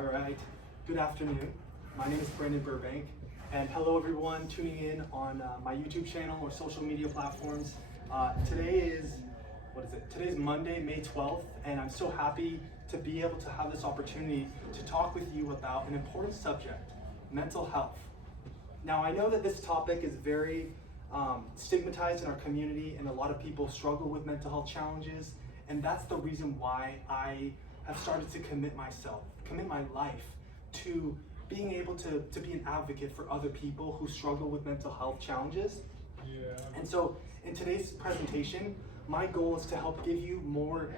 All right, good afternoon. My name is Brandon Burbank, and hello everyone tuning in on my YouTube channel or social media platforms. Today's Monday, May 12th, and I'm so happy to be able to have this opportunity to talk with you about an important subject, mental health. Now, I know that this topic is very stigmatized in our community, and a lot of people struggle with mental health challenges, and that's the reason why I have started to commit my life to being able to be an advocate for other people who struggle with mental health challenges. And so in today's presentation, my goal is to help give you more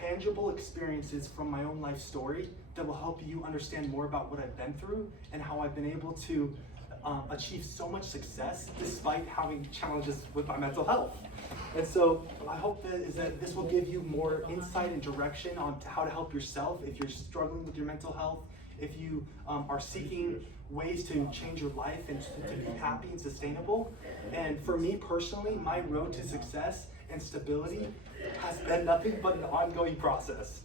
tangible experiences from my own life story that will help you understand more about what I've been through and how I've been able to achieve so much success despite having challenges with my mental health. And so I hope that this will give you more insight and direction on how to help yourself if you're struggling with your mental health, if you are seeking ways to change your life and to be happy and sustainable. And for me personally, my road to success and stability has been nothing but an ongoing process,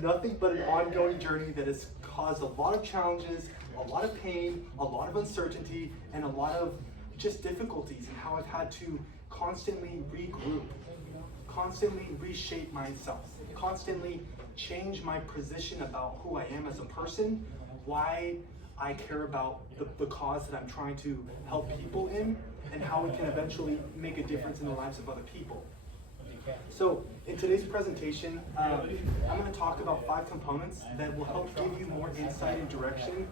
nothing but an ongoing journey that has caused a lot of challenges, a lot of pain, a lot of uncertainty, and a lot of just difficulties in how I've had to constantly regroup, constantly reshape myself, constantly change my position about who I am as a person, why I care about the cause that I'm trying to help people in, and how we can eventually make a difference in the lives of other people. So in today's presentation, I'm going to talk about 5 components that will help give you more insight and direction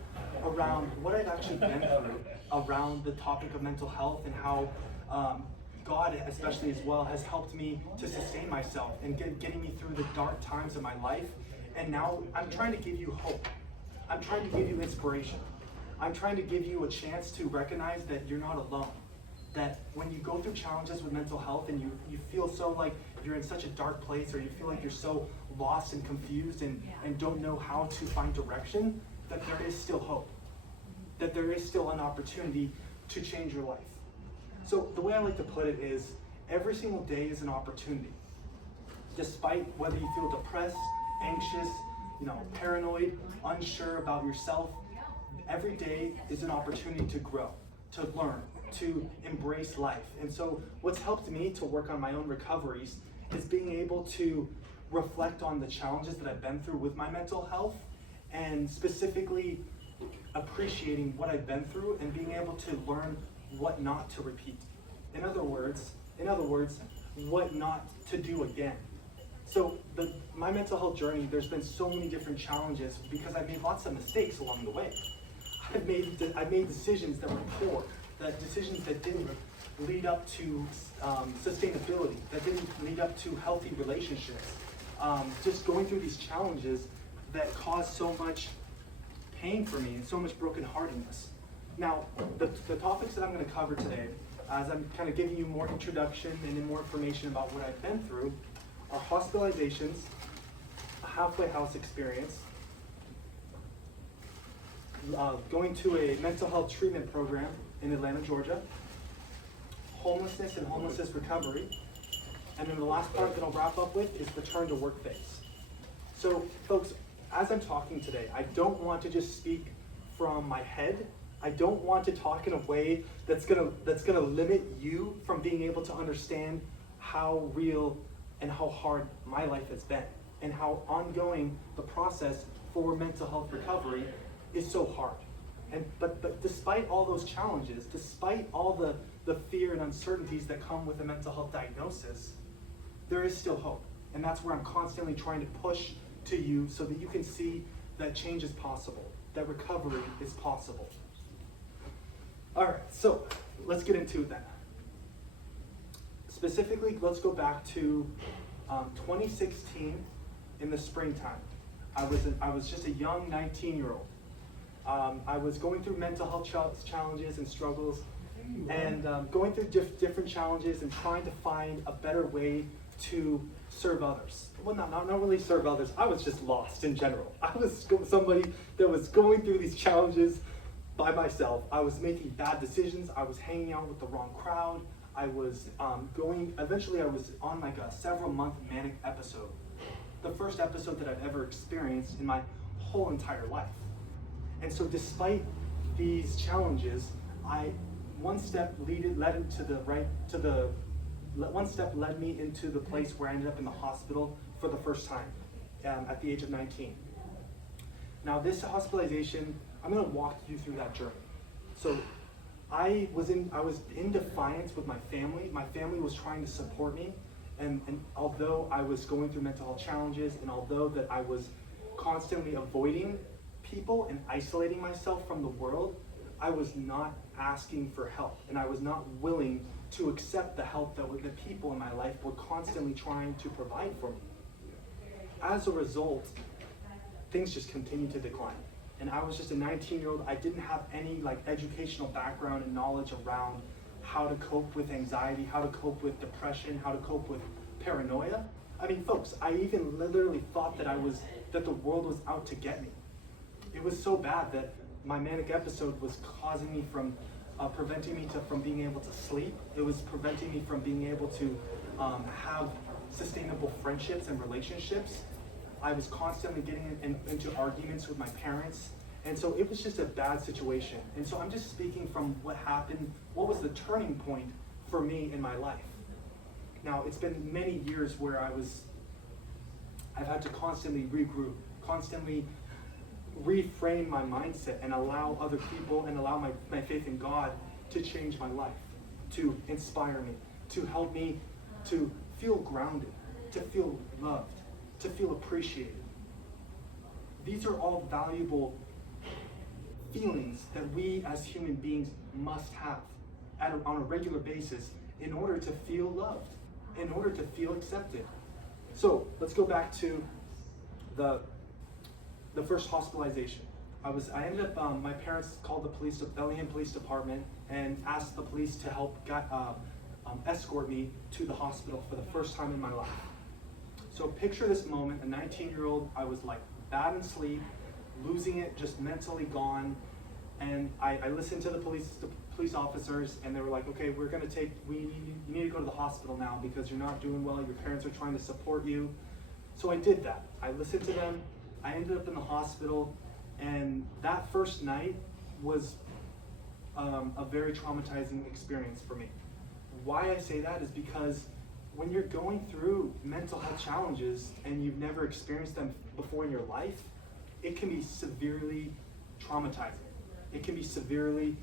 around what I've actually been through around the topic of mental health, and how God, especially as well, has helped me to sustain myself and getting me through the dark times of my life. And now I'm trying to give you hope. I'm trying to give you inspiration. I'm trying to give you a chance to recognize that you're not alone. That when you go through challenges with mental health and you feel so like you're in such a dark place, or you feel like you're so lost and confused and don't know how to find direction, that there is still hope. That there is still an opportunity to change your life. So the way I like to put it is, every single day is an opportunity. Despite whether you feel depressed, anxious, paranoid, unsure about yourself, every day is an opportunity to grow, to learn, to embrace life. And so what's helped me to work on my own recoveries is being able to reflect on the challenges that I've been through with my mental health, and specifically appreciating what I've been through and being able to learn what not to repeat. In other words, what not to do again. So my mental health journey, there's been so many different challenges because I've made lots of mistakes along the way. I've made decisions that were poor, decisions that didn't lead up to sustainability, that didn't lead up to healthy relationships. Just going through these challenges that caused so much pain for me and so much brokenheartedness. Now, the topics that I'm going to cover today, as I'm kind of giving you more introduction and more information about what I've been through, are hospitalizations, a halfway house experience, going to a mental health treatment program in Atlanta, Georgia, homelessness and homelessness recovery, and then the last part that I'll wrap up with is the turn to work phase. So folks, as I'm talking today, I don't want to just speak from my head. I don't want to talk in a way that's gonna limit you from being able to understand how real and how hard my life has been, and how ongoing the process for mental health recovery is so hard. But despite all those challenges, despite all the fear and uncertainties that come with a mental health diagnosis, there is still hope. And that's where I'm constantly trying to push to you so that you can see that change is possible, that recovery is possible. All right, so let's get into that. Specifically, let's go back to 2016 in the springtime. I was just a young 19-year-old. I was going through mental health challenges and struggles, and going through different challenges and trying to find a better way to serve others. Well, not really serve others. I was just lost in general. I was somebody that was going through these challenges by myself. I was making bad decisions. I was hanging out with the wrong crowd. I was eventually I was on like a several month manic episode. The first episode that I've ever experienced in my whole entire life. And so despite these challenges, one step led me into the place where I ended up in the hospital for the first time at the age of 19. Now this hospitalization, I'm going to walk you through that journey. So I was in defiance with my family. My family was trying to support me, and although I was going through mental health challenges, and although that I was constantly avoiding people and isolating myself from the world, I was not asking for help, and I was not willing to accept the help that the people in my life were constantly trying to provide for me. As a result, things just continued to decline. And I was just a 19-year-old. I didn't have any educational background and knowledge around how to cope with anxiety, how to cope with depression, how to cope with paranoia. I mean, folks, I even literally thought that the world was out to get me. It was so bad that my manic episode was causing me preventing me from being able to sleep. It was preventing me from being able to have sustainable friendships and relationships. I was constantly getting into arguments with my parents. And so it was just a bad situation. And so I'm just speaking from what happened, what was the turning point for me in my life. Now, it's been many years where I've had to constantly regroup, constantly reframe my mindset and allow other people and allow my faith in God to change my life, to inspire me, to help me to feel grounded, to feel loved, to feel appreciated. These are all valuable feelings that we as human beings must have on a regular basis in order to feel loved, in order to feel accepted. So let's go back to the first hospitalization. I ended up, my parents called the Bellingham Police Department and asked the police to help escort me to the hospital for the first time in my life. So picture this moment, a 19-year-old, I was bad in sleep, losing it, just mentally gone. And I listened to the police officers, and they were like, okay, you need to go to the hospital now because you're not doing well, your parents are trying to support you. So I did that. I listened to them. I ended up in the hospital, and that first night was a very traumatizing experience for me. Why I say that is because when you're going through mental health challenges and you've never experienced them before in your life, it can be severely traumatizing. It can be severely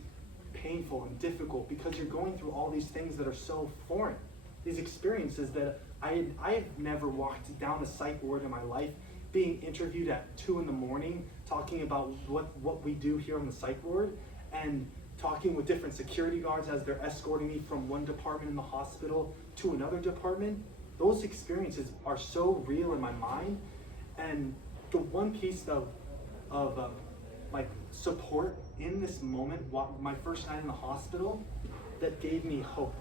painful and difficult because you're going through all these things that are so foreign. These experiences that I have never walked down a psych ward in my life, being interviewed at 2 a.m, talking about what we do here on the psych ward, and talking with different security guards as they're escorting me from one department in the hospital to another department. Those experiences are so real in my mind, and the one piece of support in this moment, my first night in the hospital, that gave me hope,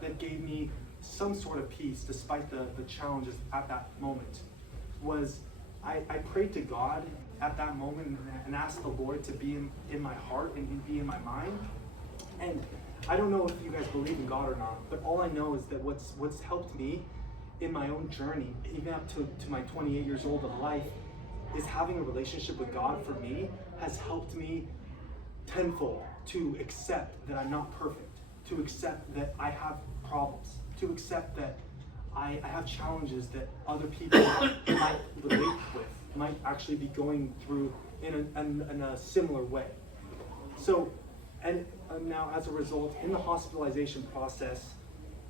that gave me some sort of peace despite the challenges at that moment, was I prayed to God at that moment and asked the Lord to be in my heart and be in my mind. And I don't know if you guys believe in God or not, but all I know is that what's helped me in my own journey, even up to my 28 years old of life, is having a relationship with God for me has helped me tenfold to accept that I'm not perfect, to accept that I have problems, to accept that I have challenges that other people might relate with, might actually be going through in a similar way. So, and now as a result, in the hospitalization process,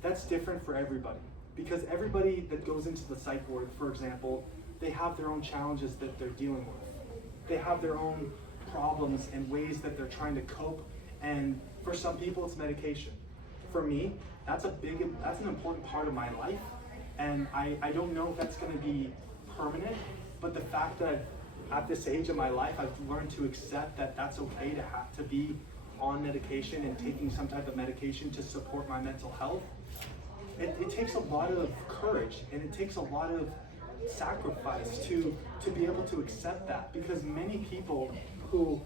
that's different for everybody. Because everybody that goes into the psych ward, for example, they have their own challenges that they're dealing with. They have their own problems and ways that they're trying to cope. And for some people, it's medication. For me, that's an important part of my life. And I don't know if that's going to be permanent, but the fact that at this age of my life, I've learned to accept that that's okay to have to be on medication and taking some type of medication to support my mental health. It takes a lot of courage, and it takes a lot of sacrifice to be able to accept that, because many people who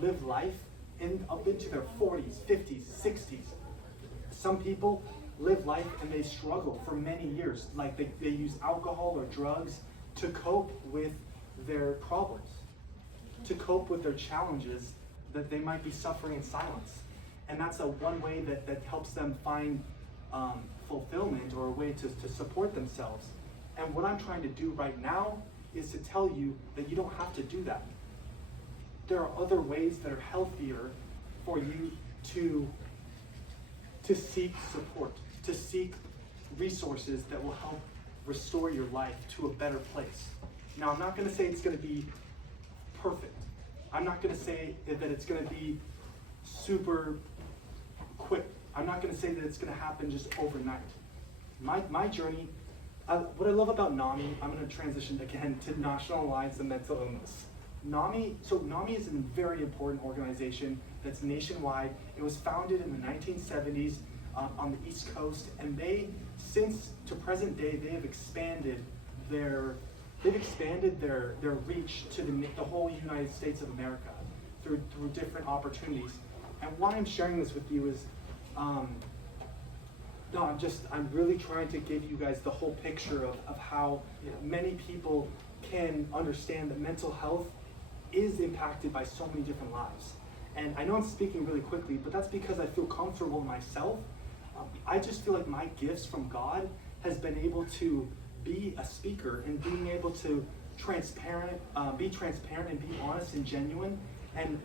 live life up into their 40s, 50s, 60s, some people live life and they struggle for many years. Like they use alcohol or drugs to cope with their problems. to cope with their challenges that they might be suffering in silence. And that's one way that helps them find fulfillment, or a way to support themselves. And what I'm trying to do right now is to tell you that you don't have to do that. There are other ways that are healthier for you to seek support, to seek resources that will help restore your life to a better place. Now, I'm not going to say it's going to be perfect. I'm not going to say that it's going to be super quick. I'm not going to say that it's going to happen just overnight. My journey, what I love about NAMI, I'm going to transition again to National Alliance of Mental Illness. NAMI is a very important organization that's nationwide. It was founded in the 1970s on the East Coast, and since to present day, they have expanded their reach to the whole United States of America through different opportunities. And why I'm sharing this with you is, I'm really trying to give you guys the whole picture of how many people can understand that mental health is impacted by so many different lives. And I know I'm speaking really quickly, but that's because I feel comfortable in myself. I just feel like my gifts from God has been able to be a speaker, and being able to be transparent and be honest and genuine, and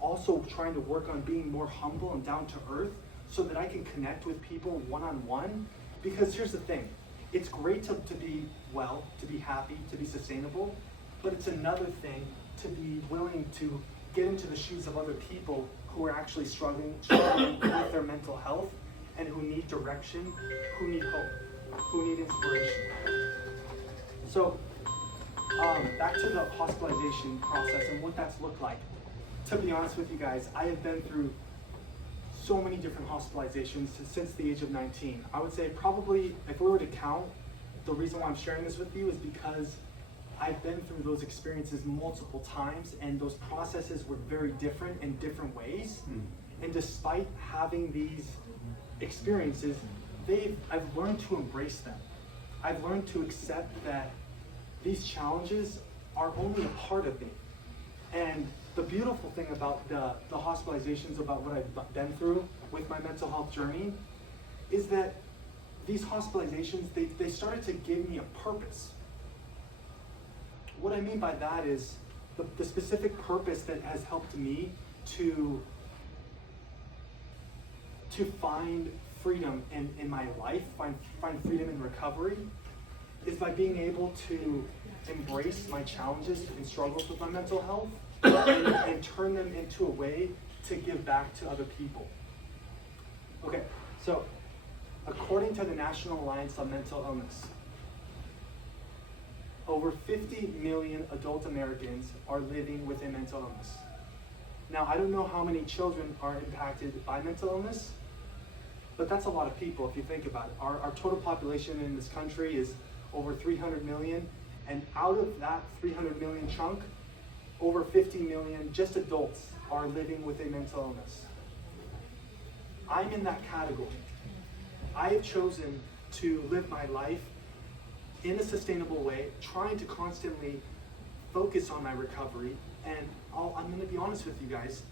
also trying to work on being more humble and down to earth so that I can connect with people one-on-one. Because here's the thing, it's great to be well, to be happy, to be sustainable, but it's another thing to be willing to get into the shoes of other people who are actually struggling with their mental health, and who need direction, who need hope, who need inspiration. So back to the hospitalization process and what that's looked like. To be honest with you guys, I have been through so many different hospitalizations since the age of 19. I would say probably, if we were to count, the reason why I'm sharing this with you is because I've been through those experiences multiple times, and those processes were very different in different ways. And despite having these experiences, I've learned to embrace them. I've learned to accept that these challenges are only a part of me. And the beautiful thing about the hospitalizations, about what I've been through with my mental health journey, is that these hospitalizations, they started to give me a purpose. What I mean by that is the specific purpose that has helped me to find freedom in my life, find freedom in recovery, is by being able to embrace my challenges and struggles with my mental health, and turn them into a way to give back to other people. Okay, so according to the National Alliance on Mental Illness, over 50 million adult Americans are living with a mental illness. Now, I don't know how many children are impacted by mental illness, but that's a lot of people if you think about it. Our total population in this country is over 300 million, and out of that 300 million chunk, over 50 million, just adults, are living with a mental illness. I'm in that category. I have chosen to live my life in a sustainable way, trying to constantly focus on my recovery, and I'm going to be honest with you guys,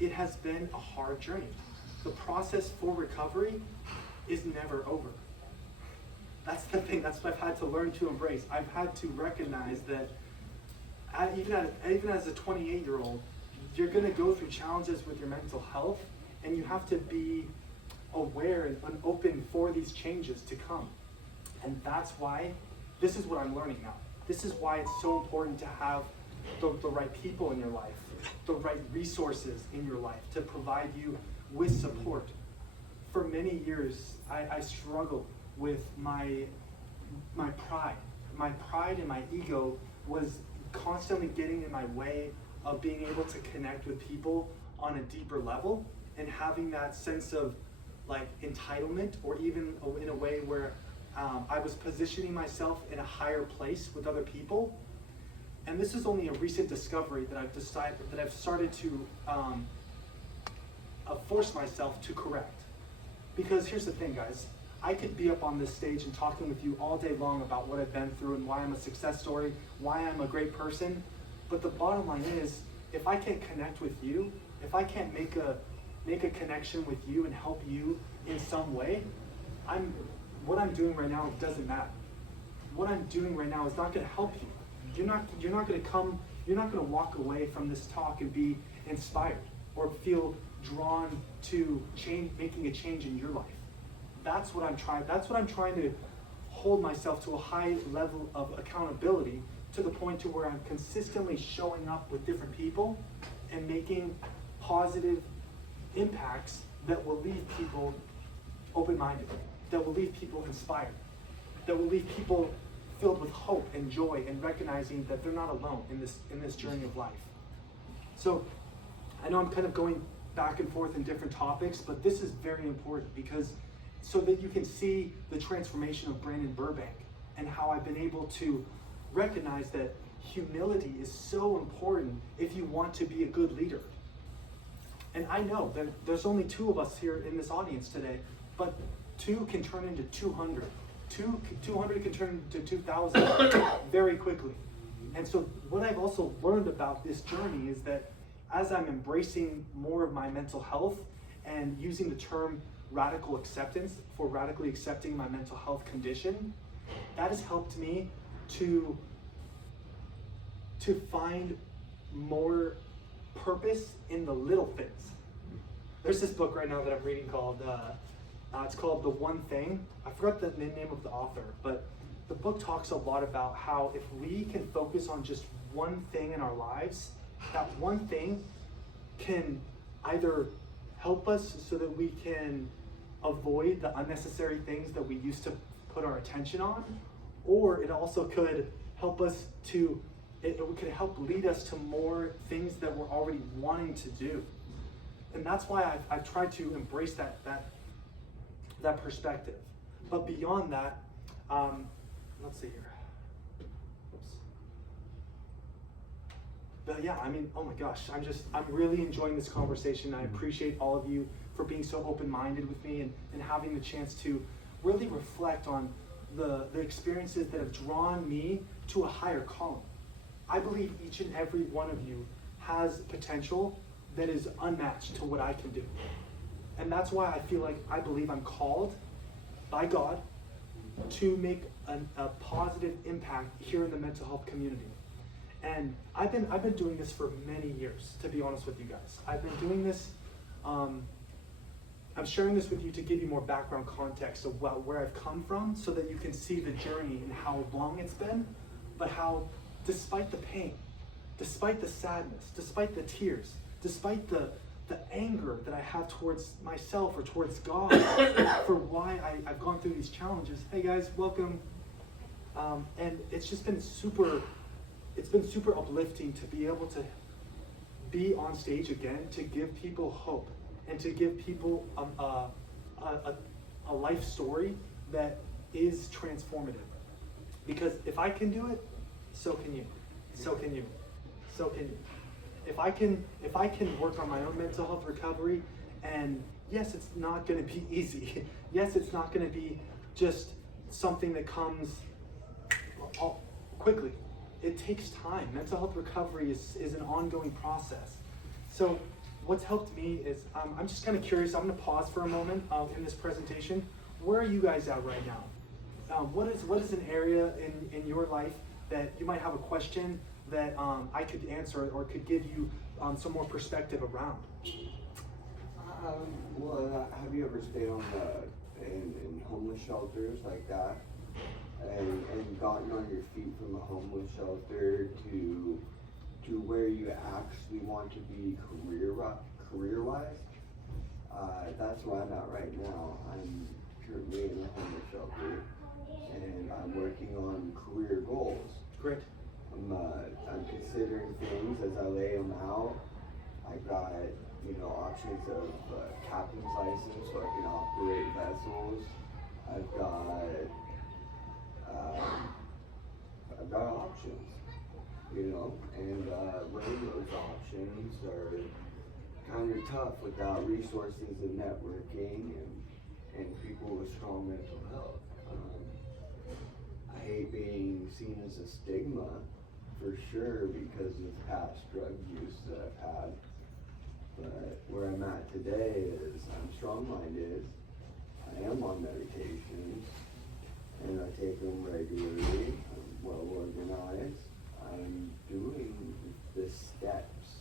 it has been a hard journey. The process for recovery is never over. That's the thing, that's what I've had to learn to embrace. I've had to recognize that even as a 28-year-old, you're going to go through challenges with your mental health, and you have to be aware and open for these changes to come. And that's why, this is what I'm learning now. This is why it's so important to have the right people in your life, the right resources in your life to provide you with support. For many years, I struggled with my pride. My pride and my ego was constantly getting in my way of being able to connect with people on a deeper level, and having that sense of like entitlement, or even in a way where I was positioning myself in a higher place with other people. And this is only a recent discovery that I've started to force myself to correct. Because here's the thing, guys, I could be up on this stage and talking with you all day long about what I've been through and why I'm a success story, why I'm a great person, But the bottom line is, if I can't connect with you, if I can't make a connection with you and help you in some way, what I'm doing right now doesn't matter. What I'm doing right now is not going to help you. You're not going to walk away from this talk and be inspired or feel drawn to making a change in your life. That's what I'm trying to hold myself to a high level of accountability, to the point to where I'm consistently showing up with different people and making positive impacts that will leave people open-minded, that will leave people inspired, that will leave people filled with hope and joy and recognizing that they're not alone in this journey of life. So I know I'm kind of going back and forth in different topics, but this is very important, because so that you can see the transformation of Brandon Burbank and how I've been able to recognize that humility is so important if you want to be a good leader. And I know that there's only 2 of us here in this audience today, but 2 can turn into 200. 200 can turn into 2,000 very quickly. And so what I've also learned about this journey is that as I'm embracing more of my mental health and using the term radical acceptance for radically accepting my mental health condition, that has helped me to find more purpose in the little things. There's this book right now that I'm reading called it's called The One Thing. I forgot the name of the author, but the book talks a lot about how if we can focus on just one thing in our lives, that one thing can either help us so that we can avoid the unnecessary things that we used to put our attention on, or it also could help us it could help lead us to more things that we're already wanting to do. And that's why I've tried to embrace that perspective. But beyond that, let's see here. Oops. But yeah, I mean, oh my gosh, I'm really enjoying this conversation. I appreciate all of you for being so open-minded with me and having the chance to really reflect on the experiences that have drawn me to a higher calling. I believe each and every one of you has potential that is unmatched to what I can do. And that's why I believe I'm called by God to make a positive impact here in the mental health community. And I've been doing this for many years, to be honest with you guys. I've been doing this, I'm sharing this with you to give you more background context of where I've come from, so that you can see the journey and how long it's been, but how despite the pain, despite the sadness, despite the tears, despite the anger that I have towards myself or towards God for why I've gone through these challenges. Hey guys, welcome. And it's been super uplifting to be able to be on stage again, to give people hope and to give people a life story that is transformative. Because if I can do it, so can you. So can you. So can you. If I can work on my own mental health recovery, and yes, it's not going to be easy. Yes, it's not going to be just something that comes quickly. It takes time. Mental health recovery is an ongoing process. So what's helped me is, I'm just kind of curious. I'm going to pause for a moment in this presentation. Where are you guys at right now? What is an area in your life that you might have a question that I could answer or could give you some more perspective around? Have you ever stayed in homeless shelters like that, and gotten on your feet from a homeless shelter to where you actually want to be career-wise? That's where I'm at right now. I'm currently in a homeless shelter, and I'm working on career goals. Great. I'm considering things as I lay them out. I got, options of captain's license so I can operate vessels. I've got options, and weighing those options are kind of tough without resources and networking and people with strong mental health. I hate being seen as a stigma for sure because of past drug use that I've had. But where I'm at today is I'm strong-minded, I am on medications, and I take them regularly, I'm well organized, I'm doing the steps.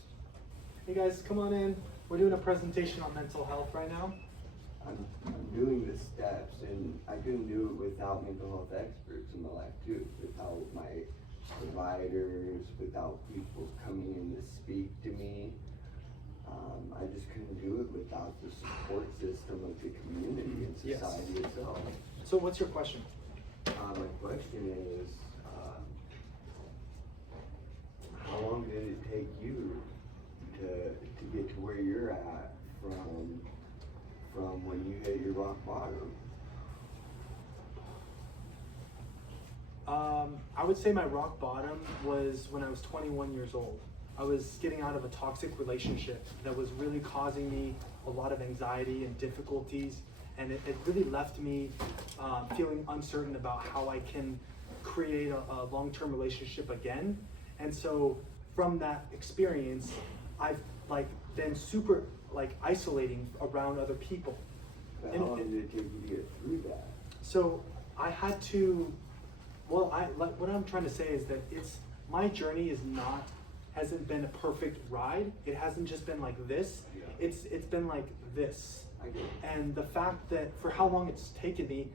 Hey guys, come on in. We're doing a presentation on mental health right now. I'm doing the steps, and I couldn't do it without mental health experts in my life too, without my providers, without people coming in to speak to me. I just couldn't do it without the support system of the community and society itself. So what's your question? My question is, how long did it take you to get to where you're at from when you hit your rock bottom? I would say my rock bottom was when I was 21 years old. I was getting out of a toxic relationship that was really causing me a lot of anxiety and difficulties, and it really left me feeling uncertain about how I can create a long-term relationship again. And so from that experience, I've been super isolating around other people. But how long did it take you to get through that? So I had to, what I'm trying to say is that my journey hasn't been a perfect ride. It hasn't just been like this. Yeah. It's been like this. I get it. And the fact that for how long it's taken me,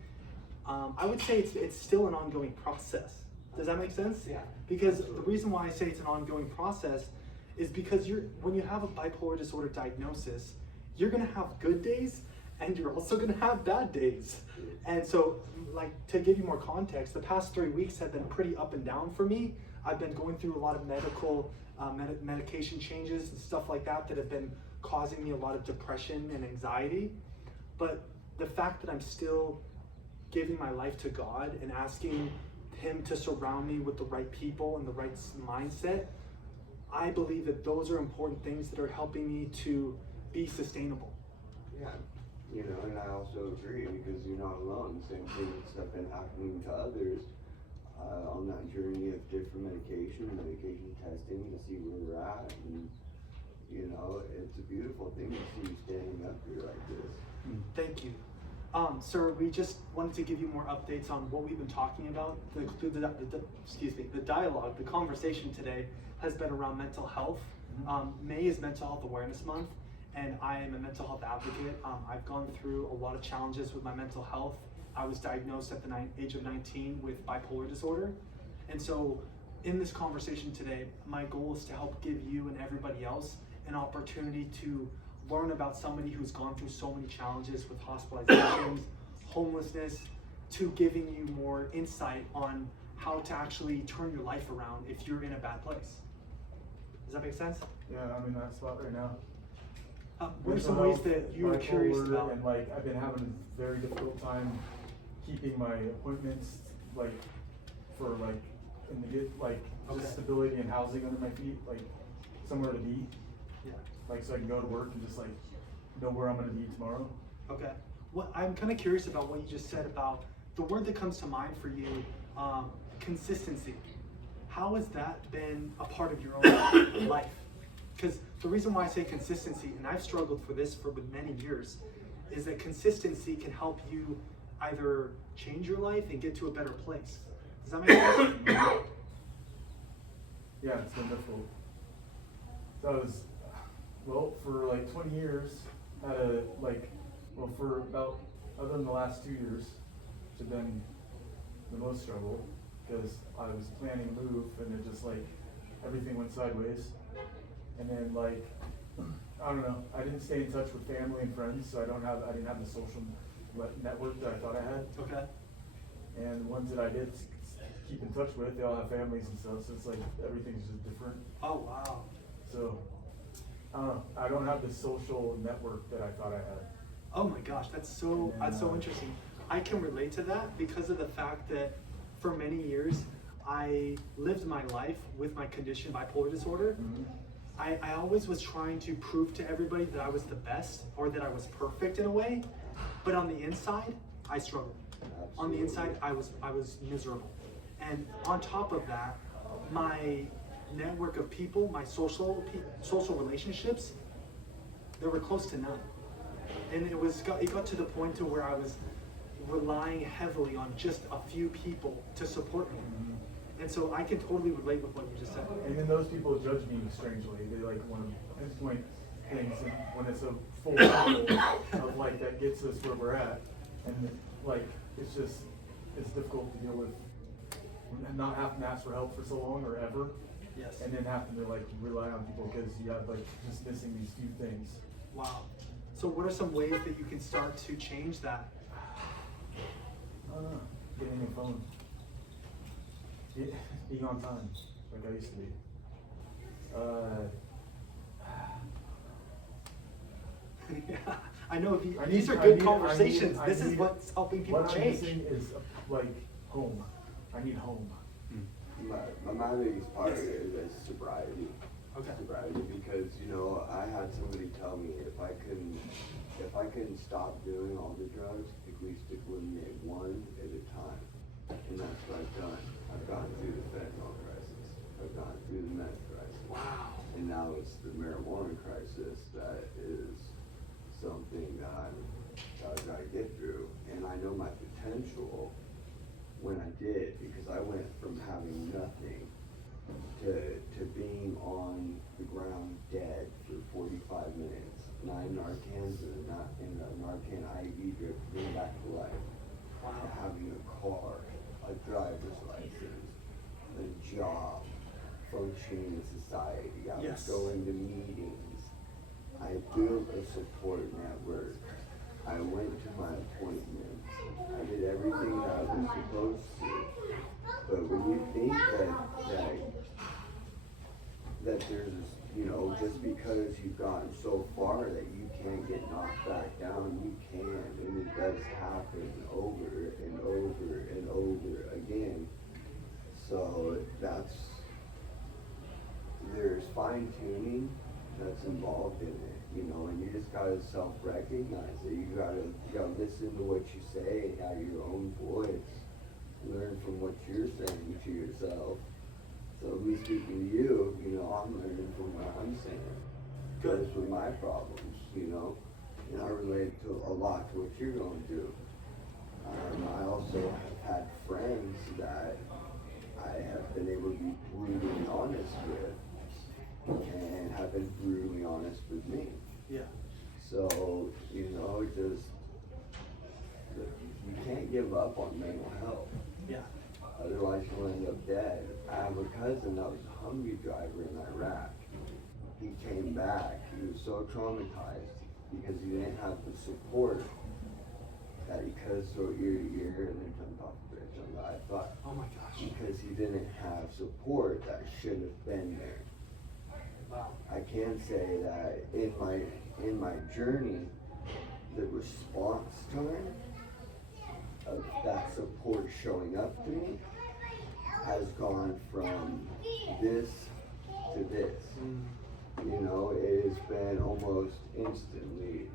I would say it's still an ongoing process. Does that make sense? Yeah. Because the reason why I say it's an ongoing process is because when you have a bipolar disorder diagnosis, you're gonna have good days and you're also gonna have bad days. And so, to give you more context, the past 3 weeks have been pretty up and down for me. I've been going through a lot of medication changes and stuff like that have been causing me a lot of depression and anxiety. But the fact that I'm still giving my life to God and asking Him to surround me with the right people and the right mindset, I believe that those are important things that are helping me to be sustainable. Yeah, and I also agree because you're not alone. The same things have been happening to others on that journey of different medication testing to see where we're at. And, it's a beautiful thing to see you standing up here like this. Thank you. Sir, we just wanted to give you more updates on what we've been talking about. The dialogue, the conversation today has been around mental health. May is Mental Health Awareness Month, and I am a mental health advocate. I've gone through a lot of challenges with my mental health. I was diagnosed at the age of 19 with bipolar disorder. And so in this conversation today, my goal is to help give you and everybody else an opportunity to learn about somebody who's gone through so many challenges with hospitalizations, homelessness, to giving you more insight on how to actually turn your life around if you're in a bad place. Does that make sense? Yeah, I'm in that spot right now. What are some ways that you were curious Bipolar, about? And I've been having a very difficult time keeping my appointments for and to get just stability and housing under my feet, somewhere to be. Yeah. So I can go to work and just know where I'm gonna be tomorrow. Okay. I'm kind of curious about what you just said about the word that comes to mind for you, consistency. How has that been a part of your own life? Because the reason why I say consistency, and I've struggled for this for many years, is that consistency can help you either change your life and get to a better place. Does that make sense? Yeah, it's been difficult. So I was, for 20 years, had for about, other than the last 2 years, which have been the most struggle, because I was planning to move and it just everything went sideways. And then I don't know, I didn't stay in touch with family and friends, so I didn't have the social network that I thought I had. Okay. And the ones that I did keep in touch with, they all have families and stuff, so it's everything's just different. Oh, wow. So, I don't know, I don't have the social network that I thought I had. Oh my gosh, that's so interesting. I can relate to that because of the fact that for many years, I lived my life with my condition, bipolar disorder. Mm-hmm. I always was trying to prove to everybody that I was the best or that I was perfect in a way, but on the inside, I struggled. Absolutely. On the inside, I was miserable. And on top of that, my network of people, my social relationships, they were close to none. And it got to the point to where I was relying heavily on just a few people to support me. And so I can totally relate with what you just said. And then those people judge me strangely. They like want to pinpoint things, and when it's a full circle of like that gets us where we're at, and like it's difficult to deal with not having to ask for help for so long or ever. Yes. And then having to like rely on people because you have like just missing these few things. Wow. So what are some ways that you can start to change that? Getting a phone. Being on time, like I used to be. Yeah, I know these are good conversations. This is what's helping people what change. What I'm missing is like home. I need home. My biggest part is sobriety. Okay. Sobriety, because I had somebody tell me if I couldn't stop doing all the drugs, at least eliminate one at a time, and that's what I've done. I've gone through the fentanyl crisis. I've gone through the meth crisis. Wow. And now it's the marijuana crisis that is something that I've got to get through. And I know my potential when I did, because I went from having nothing to being on the ground dead for 45 minutes, 9 Narcans and a Narcan IV drip, being back to life, Wow. to having a car, a driver's license, a job, functioning in society. I Yes. was going to meetings. I built a support network. I went to my appointments. I did everything that I was supposed to. But when you think that there's, just because you've gotten so far that you can't get knocked back down, you can, and it does happen over and over and over again. So there's fine tuning that's involved in it, and you just gotta self-recognize it. You gotta listen to what you say, have your own voice, learn from what you're saying to yourself. So me speaking to you, I'm learning from what I'm saying. Good. Goes with my problems, and I relate to a lot to what you're going through. I also have had friends that I have been able to be brutally honest with, and have been brutally honest with me. Yeah. So, just, you can't give up on mental health. Yeah. Otherwise you'll end up dead. I have a cousin that was a Humvee driver in Iraq. He came back, he was so traumatized because he didn't have the support that he could throw ear to ear and then jump off the bridge on the I-5. Oh my gosh. Because he didn't have support that should have been there. Wow. I can say that in my journey, the response time of that support showing up to me has gone from this to this. It has been almost instantly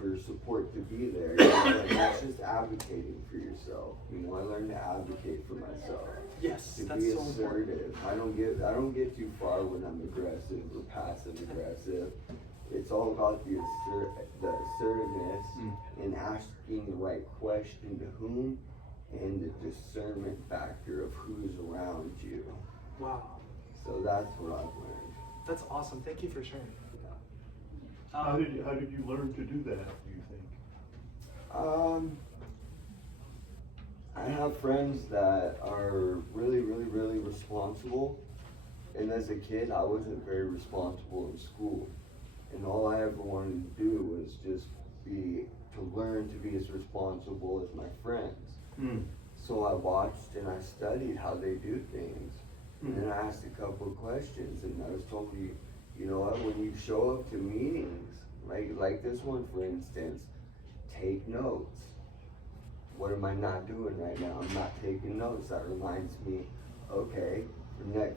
for support to be there. That's just advocating for yourself. I learned to advocate for myself. Yes, To that's be so important. assertive. I don't get too far when I'm aggressive or passive aggressive. It's all about the assertiveness and asking the right question to whom, and the discernment factor of who's around you. Wow. So that's what I've learned. That's awesome. Thank you for sharing. How did you learn to do that, do you think? I have friends that are really, really, really responsible. And as a kid, I wasn't very responsible in school. And all I ever wanted to do was just to learn to be as responsible as my friends. So I watched and I studied how they do things. And then I asked a couple of questions, and I was told, you know what, when you show up to meetings, like this one for instance, take notes. What am I not doing right now? I'm not taking notes. That reminds me, okay,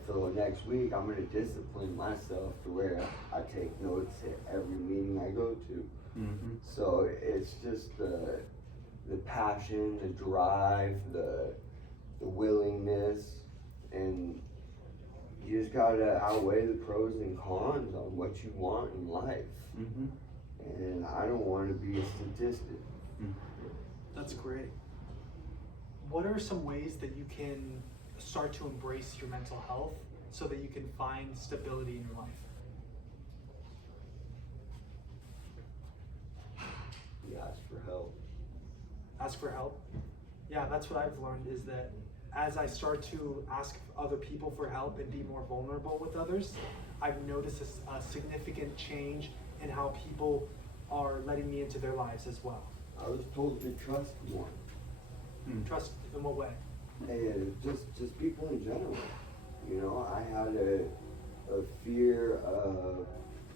for the next week, I'm going to discipline myself to where I take notes at every meeting I go to. So it's just the passion, the drive, the willingness and you just gotta outweigh the pros and cons on what you want in life. Mm-hmm. And I don't want to be a statistic. That's great. What are some ways that you can start to embrace your mental health so that you can find stability in your life? You ask for help. Ask for help. Yeah, that's what I've learned is that as I start to ask other people for help and be more vulnerable with others, I've noticed a significant change in how people are letting me into their lives as well. I was told to trust more. Trust in what way? And just people in general. You know, I had a fear of,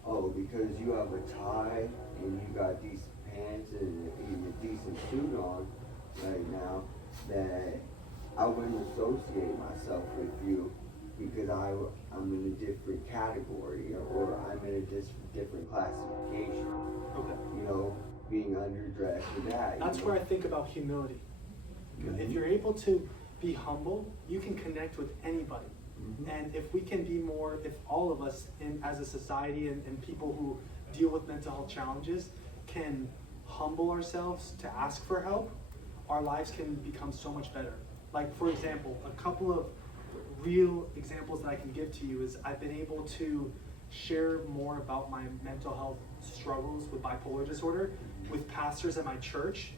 oh, because you have a tie and you got decent pants and a decent suit on right now, that I wouldn't associate myself with you because I'm in a different category or I'm in a different classification. Okay. You know, being underdressed or that. That's where I think about humility. If you're able to be humble, you can connect with anybody. And if we can be more, if all of us as a society and people who deal with mental health challenges can humble ourselves to ask for help, our lives can become so much better. Like, for example, a couple of real examples that I can give to you is I've been able to share more about my mental health struggles with bipolar disorder with pastors at my church.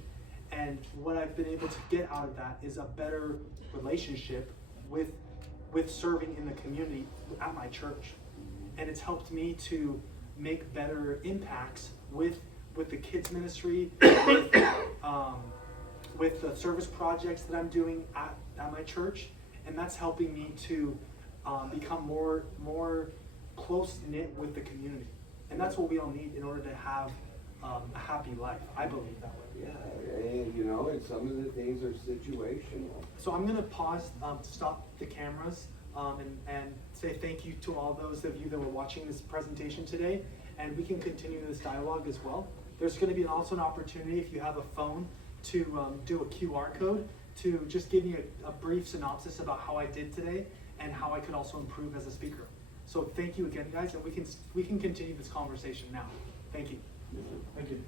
And what I've been able to get out of that is a better relationship with serving in the community at my church. And it's helped me to make better impacts with the kids ministry, with the service projects that I'm doing at my church. And that's helping me to become more close-knit with the community. And that's what we all need in order to have a happy life. I believe that way. Yeah, and you know, and some of the things are situational. So I'm gonna pause, stop the cameras, and say thank you to all those of you that were watching this presentation today, and we can continue this dialogue as well. There's gonna be also an opportunity, if you have a phone, to do a QR code to just give me a brief synopsis about how I did today and how I could also improve as a speaker. So thank you again, guys, and we can continue this conversation now. Thank you. Thank you.